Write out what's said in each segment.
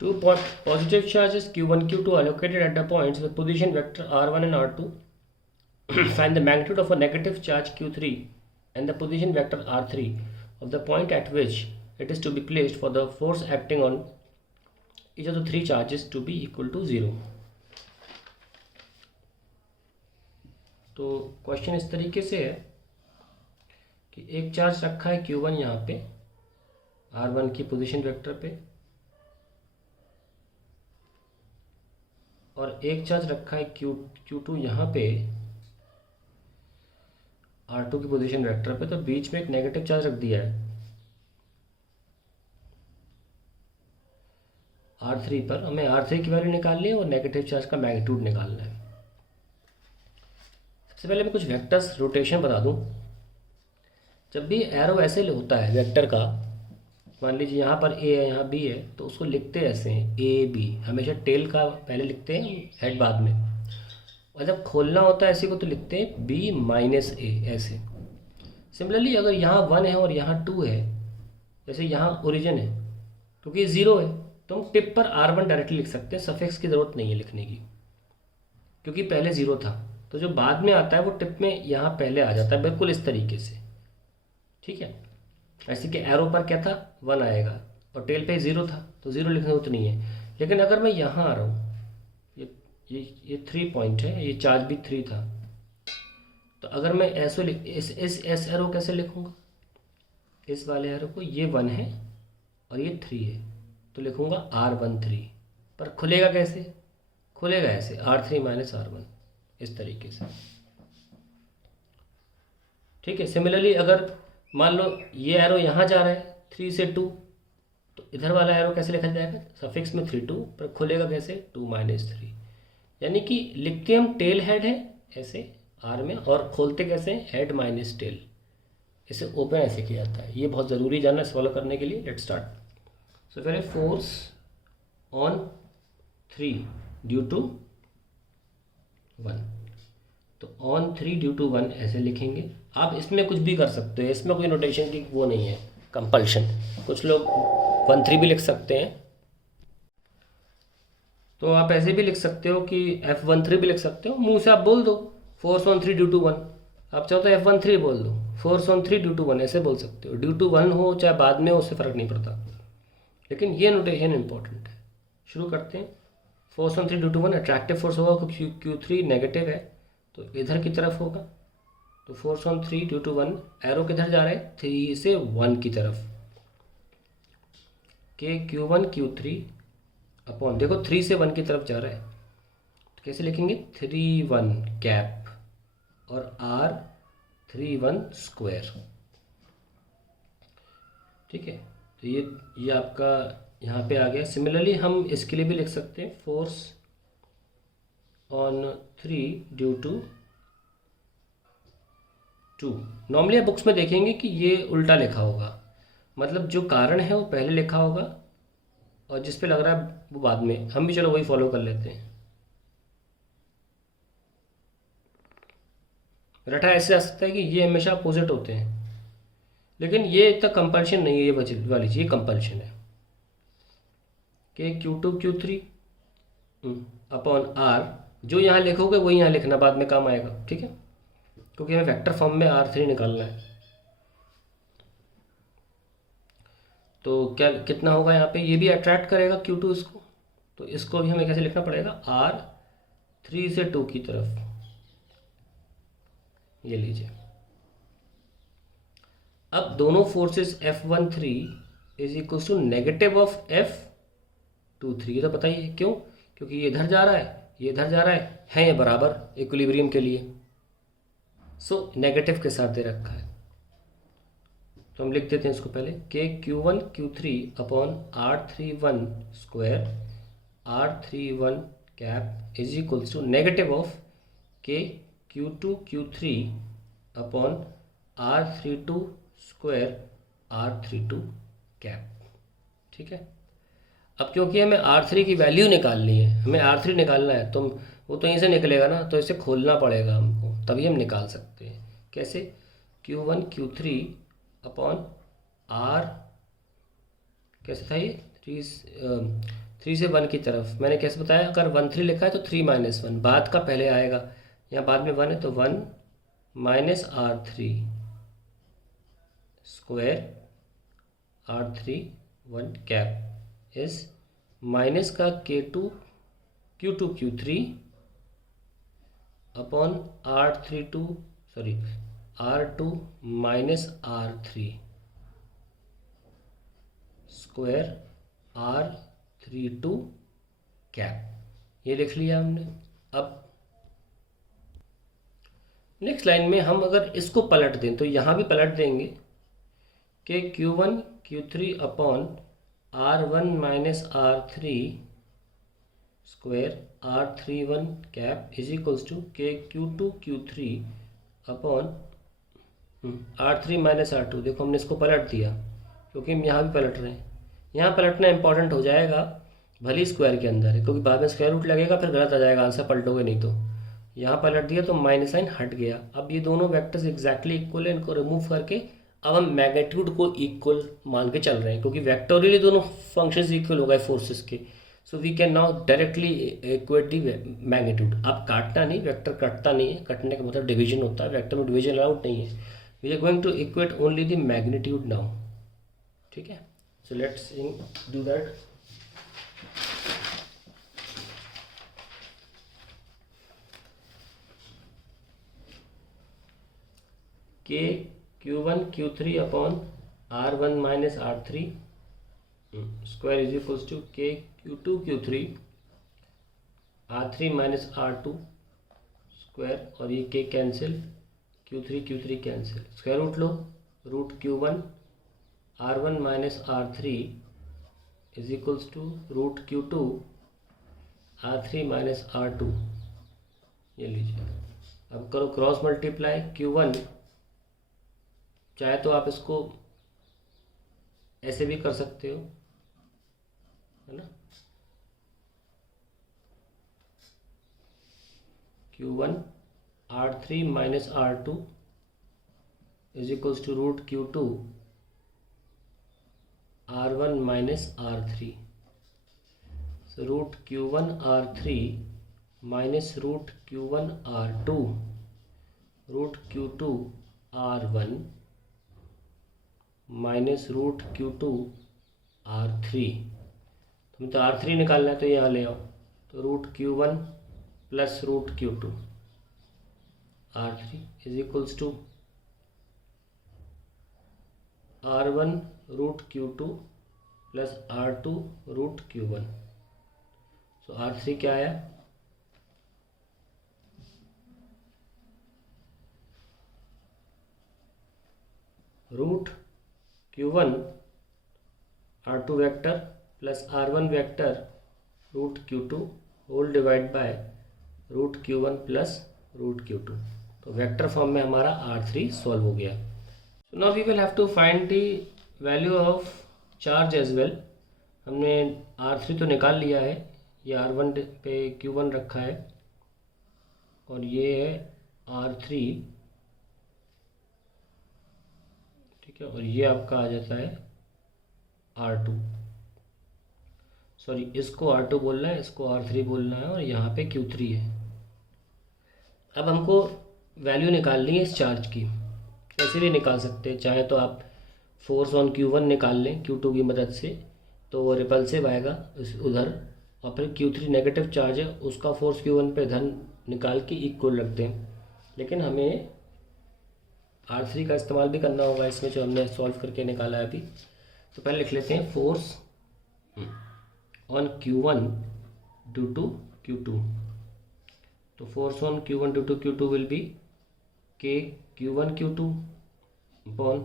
Two positive charges Q1, Q2 allocated at the points with position vector R1 and R2. Find the magnitude of a negative charge Q3 and the position vector R3 of the point at which it is to be placed for the force acting on each of the three charges to be equal to 0. तो question इस तरीके से है कि एक charge रखा है Q1 यहाँ पे R1 की पोजीशन वेक्टर पे, और एक चार्ज रखा है Q2 यहाँ पे R2 की पोजीशन वेक्टर पे। तो बीच में एक नेगेटिव चार्ज रख दिया है R3 पर। हमें R3 की वैल्यू निकालनी है और नेगेटिव चार्ज का मैग्नीट्यूड निकालना है। सबसे पहले मैं कुछ वेक्टर्स रोटेशन बता दूं। जब भी एरो ऐसे होता है वेक्टर का, मान लीजिए यहाँ पर ए है, यहाँ बी है, तो उसको लिखते ऐसे हैं ए बी। हमेशा टेल का पहले लिखते हैं, हेड बाद में। और जब खोलना होता है ऐसे को तो लिखते हैं बी माइनस ए, ऐसे। सिमिलरली अगर यहाँ 1 है और यहाँ 2 है, जैसे यहाँ ओरिजिन है, क्योंकि 0 है तो हम टिप पर R1 डायरेक्टली लिख सकते हैं, सफिक्स की ज़रूरत नहीं है लिखने की, क्योंकि पहले 0 था। तो जो बाद में आता है वो टिप में यहाँ पहले आ जाता है, बिल्कुल इस तरीके से। ठीक है, ऐसे कि एरो पर क्या था 1 आएगा और टेल पे 0 था, तो 0 लिखने की जरूरत नहीं है। लेकिन अगर मैं यहाँ आ रहा हूँ, ये 3 पॉइंट है, ये चार्ज भी 3 था, तो अगर मैं ऐसे इस एरो कैसे लिखूँगा, इस वाले एरो को, ये 1 है और ये 3 है, तो लिखूँगा R13। पर खुलेगा कैसे, खुलेगा ऐसे R3 माइनस R1, इस तरीके से। ठीक है, सिमिलरली अगर मान लो ये एरो यहाँ जा रहा है 3 से 2, तो इधर वाला एरो कैसे लिखा जाएगा, सफिक्स में 3 2, पर खुलेगा कैसे 2 माइनस 3। यानी कि लिखते हम टेल हेड है ऐसे आर में, और खोलते कैसे हेड माइनस टेल, इसे ओपन ऐसे किया जाता है। ये बहुत ज़रूरी जानना सॉल्व करने के लिए। Let start. सो पहले फोर्स ऑन 3 ड्यू टू 1, तो ऑन 3 ड्यू टू 1 ऐसे लिखेंगे। आप इसमें कुछ भी कर सकते हो, इसमें कोई नोटेशन की वो नहीं है, कंपल्शन। कुछ लोग 1 3 भी लिख सकते हैं, तो आप ऐसे भी लिख सकते हो कि F13 भी लिख सकते हो, मुंह से आप बोल दो फोर्स ऑन 3 ड्यू टू 1। आप चाहो तो F13 बोल दो, फोर्स ऑन 3 ड्यू टू 1 ऐसे बोल सकते हो। ड्यू टू 1 हो चाहे बाद में हो, उससे फ़र्क नहीं पड़ता, लेकिन ये नोटेशन इंपॉर्टेंट है। शुरू करते हैं। Force on 3 due to 1 attractive force होगा, क्योंकि Q3 नेगेटिव है तो इधर की तरफ होगा। तो force on 3 due to 1, arrow किधर जा रहा है 3 से 1 की तरफ, के Q1 Q3 अपॉन, देखो 3 से 1 की तरफ जा रहा है, तो कैसे लिखेंगे 3 1 कैप और R3 1 स्क्वायर। ठीक है, तो ये आपका यहाँ पे आ गया। सिमिलरली हम इसके लिए भी लिख सकते हैं force on 3 due to 2। Normally आप बुक्स में देखेंगे कि ये उल्टा लिखा होगा, मतलब जो कारण है वो पहले लिखा होगा और जिस पे लग रहा है वो बाद में। हम भी चलो वही फॉलो कर लेते हैं। रटा ऐसे आ सकता है कि ये हमेशा अपोजिट होते हैं, लेकिन ये इतना कंपल्शन नहीं है, ये वाली चीज़ कंपल्शन है कि Q2 Q3 अपॉन R, जो यहाँ लिखोगे वही यहाँ लिखना, बाद में काम आएगा। ठीक है, क्योंकि हमें वेक्टर फॉर्म में R3 निकालना है। तो क्या कितना होगा यहाँ पे, ये भी अट्रैक्ट करेगा Q2 इसको, तो इसको भी हमें कैसे लिखना पड़ेगा R3 से 2 की तरफ। ये लीजिए, अब दोनों forces F13 is equal to negative of F23। ये तो बताइए क्यों, क्योंकि ये इधर जा रहा है, ये इधर जा रहा है ये बराबर इक्विलिब्रियम के लिए। सो नेगेटिव के साथ दे रखा है, तो हम लिख देते हैं इसको पहले, K Q1 Q3 upon R31 square R31 cap is equals to negative of K Q2 Q3 upon R32 square R32 cap. ठीक है, अब क्योंकि हमें R3 की वैल्यू निकालनी है, हमें R3 निकालना है, तो वो तो यहीं से निकलेगा ना, तो इसे खोलना पड़ेगा हमको, तभी हम निकाल सकते हैं। कैसे, Q1 Q3 अपॉन R, कैसे था ये 3 से 1 की तरफ। मैंने कैसे बताया, अगर 1 3 लिखा है तो 3 माइनस 1 बाद का पहले आएगा, यहाँ बाद में 1 है तो 1 minus R3 square R3 1 cap is minus का K2 Q2 Q3 upon R2 minus R3 square R32 cap. ये लिख लिया हमने। अब नेक्स्ट लाइन में हम अगर इसको पलट दें तो यहाँ भी पलट देंगे कि Q1 Q3 upon R1 minus R3 square R31 cap is equals to K Q2 Q3 upon R3 minus R2। देखो हमने इसको पलट दिया क्योंकि हम यहाँ भी पलट रहे हैं। यहाँ पलटना इंपॉर्टेंट हो जाएगा, भली स्क्वायर के अंदर है, क्योंकि बाद में स्क्वायर रूट लगेगा फिर गलत आ जाएगा आंसर, पलटोगे नहीं तो। यहाँ पलट दिया तो माइनस साइन हट गया। अब ये दोनों वेक्टर्स एग्जैक्टली इक्वल है, इनको रिमूव करके अब हम मैग्नीट्यूड को इक्वल मान के चल रहे हैं, क्योंकि वेक्टोरियली दोनों फंक्शंस इक्वल हो गए फोर्सेस के। So we can now directly equate the magnitude. अब काटना नहीं, वेक्टर कटता नहीं है, कटने का मतलब डिवीजन होता है, वेक्टर में डिवीजन अलाउड नहीं है। We are going to equate only the magnitude now, ठीक है। So let's do that. K Q1 Q3 upon R1 minus R3 square is equals to K Q2 Q3 R3 minus R2 square, और ये के cancel, Q3 cancel, square root लो, root Q1 R1 minus R3 is equals to root Q2 R3 minus R2। ये लीजिए, अब करो cross multiply. Q1 चाहे तो आप इसको ऐसे भी कर सकते हो, है ना, Q1 R3 minus R2 is equals to root Q2 R1 minus R3। So root Q1 R3 minus root Q1 R2 root Q2 R1 minus root Q2 R3। तुम्हें तो R3 निकालना है तो यहाँ ले आओ, तो root Q1 plus root Q2 R3 is equals to R1 root Q2 plus R2 root Q1। So R3 क्या आया, root Q1 R2 vector plus R1 vector root Q2 whole divide by root Q1 plus root Q2। तो vector form में हमारा R3 solve हो गया। So now we will have to find the value of charge as well. हमने R3 तो निकाल लिया है, ये R1 पे Q1 रखा है और ये है R3, ठीक है, और ये आपका आ जाता है R2। सॉरी, इसको R2 बोलना है, इसको R3 बोलना है, और यहाँ पे Q3 है। अब हमको वैल्यू निकालनी है इस चार्ज की, कैसे भी निकाल सकते हैं। चाहे तो आप फोर्स ऑन Q1 निकाल लें Q2 की मदद से, तो वो रिपल्सिव आएगा उधर, और फिर Q3 नेगेटिव चार्ज है, उसका फोर्स Q1 पे धन निकाल के इक्वल रख दें। लेकिन हमें R3 का इस्तेमाल भी करना होगा इसमें, जो हमने सॉल्व करके निकाला है अभी। तो पहले लिख लेते हैं force on Q1 due to Q2। तो force on Q1 due to Q2 will be K Q1 Q2 upon,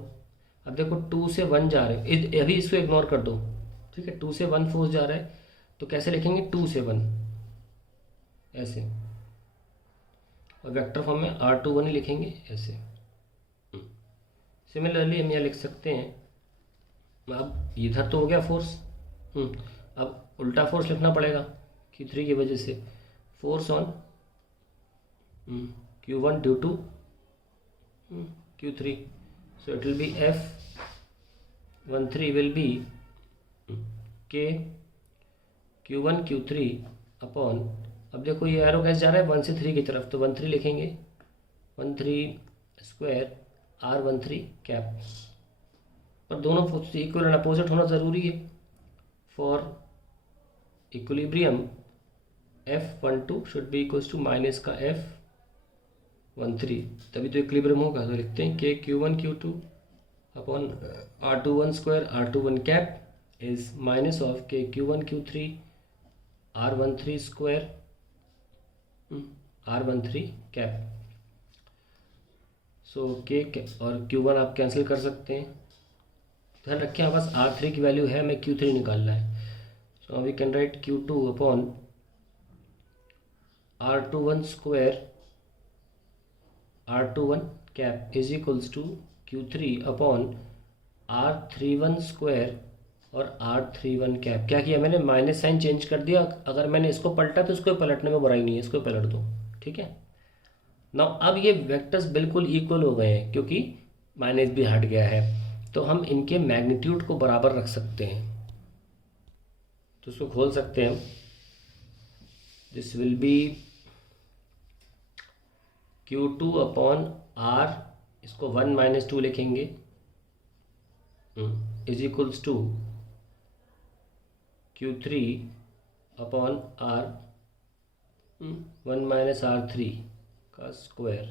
अब देखो 2 से 1 जा रहे हैं, अभी इसको इग्नोर कर दो, ठीक है। 2 से 1 फोर्स जा रहा है तो कैसे लिखेंगे, 2 से 1 ऐसे, और वेक्टर फॉर्म में R21 ही लिखेंगे ऐसे। सिमिलरली हम यहाँ लिख सकते हैं, अब इधर तो हो गया फोर्स, अब उल्टा फोर्स लिखना पड़ेगा Q3 की वजह से। Force on Q1 due to Q3, so it will be F13 will be K Q1 Q3 upon, अब देखो ये एरो कैसे जा रहा है 1 से 3 की तरफ, तो 13 लिखेंगे, 13 स्क्वायर R13 कैप, पर दोनों इक्वल एंड अपोजिट होना ज़रूरी है। For equilibrium F12 should be equals to minus का F13, तभी तो इक्विलिब्रियम होगा। तो लिखते हैं के Q1 Q2 upon R21 square R21 cap is minus of के Q1 Q3 R13 square R13 cap. सो के और Q1 आप कैंसिल कर सकते हैं। ध्यान रखें हमारे पास R3 की वैल्यू है, हमें Q3 निकालना है। So we can write Q2 upon R21 square R21 cap is equals to Q3 upon R31 square और R31 कैप। क्या किया मैंने, माइनस साइन चेंज कर दिया। अगर मैंने इसको पलटा तो इसको पलटने में बुराई नहीं है, इसको पलट दो, ठीक है ना। अब ये वेक्टर्स बिल्कुल इक्वल हो गए हैं क्योंकि माइनस भी हट गया है, तो हम इनके मैग्नीट्यूड को बराबर रख सकते हैं। तो इसको खोल सकते हैं हम, this will be Q2 upon R, इसको 1 माइनस 2 लिखेंगे, is equals to Q3 upon R 1 minus R3 का स्क्वायर।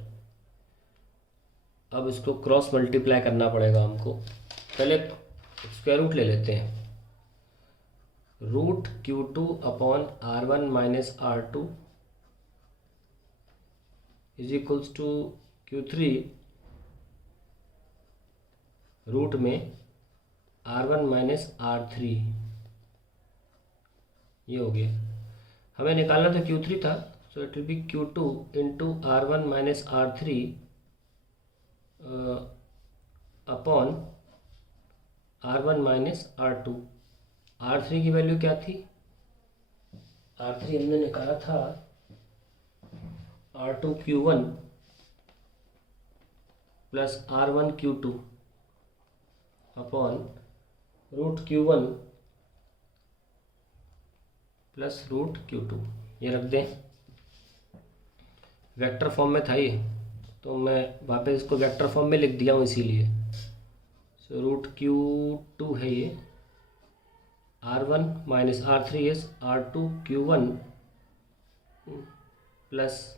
अब इसको क्रॉस मल्टीप्लाई करना पड़ेगा हमको। पहले स्क्वायर रूट ले लेते हैं, root Q2 upon R1 minus R2 is equals to Q3 root में R1 माइनस R3, ये हो गया। हमें निकालना तो Q3 था, so it will be Q2 into R1 minus R3 upon R1 minus R2। R3 की वैल्यू क्या थी, R3 हमने निकाला था R2 Q1 plus R1 Q2 upon root Q1 plus root Q2। ये रख दें, वेक्टर फॉर्म में था ये, तो मैं वापस इसको वेक्टर फॉर्म में लिख दिया हूँ इसीलिए। सो रूट Q2 है ये, R1 minus R3 is R2 Q1 plus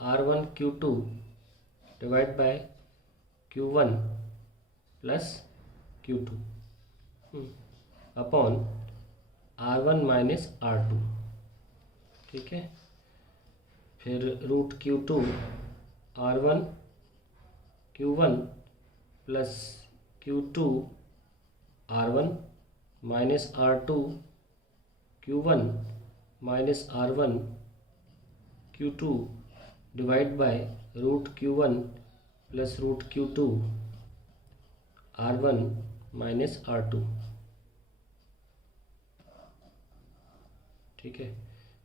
R1 Q2 divide by Q1 plus Q2 upon R1 minus R2, ठीक है। फिर root Q2 R1 Q1 plus Q2 R1 minus R2 Q1 minus R1 Q2 divide by root Q1 plus root Q2 R1 minus R2, ठीक है।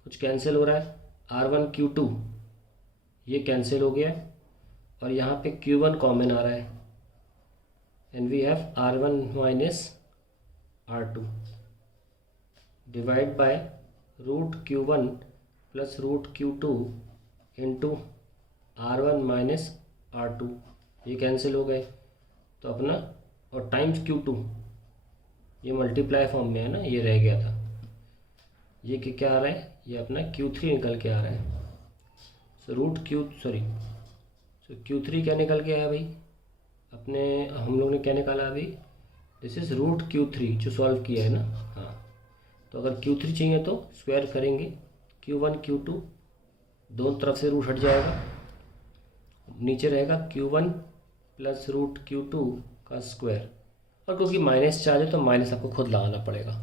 कुछ cancel हो रहा है, R1 Q2 ये कैंसिल हो गया और यहाँ पे Q1 कॉमन आ रहा है, and we have R1 minus R2 divide by root Q1 plus root Q2 into R1 minus R2, ये कैंसिल हो गए तो अपना, और टाइम्स Q2, ये मल्टीप्लाई फॉर्म में है ना, ये रह गया था। ये क्या आ रहा है, ये अपना Q3 निकल के आ रहा है। सो Q3 क्या निकल के आया भाई, अपने हम लोग ने क्या निकाला अभी, दिस इज़ रूट Q3 जो सॉल्व किया है ना। हाँ, तो अगर Q3 चाहिए तो स्क्वायर करेंगे, Q1 Q2 दोनों तरफ से रूट हट जाएगा, नीचे रहेगा Q1 प्लस रूट Q2 का स्क्वायर, और क्योंकि माइनस चार्ज है तो माइनस आपको खुद लगाना पड़ेगा।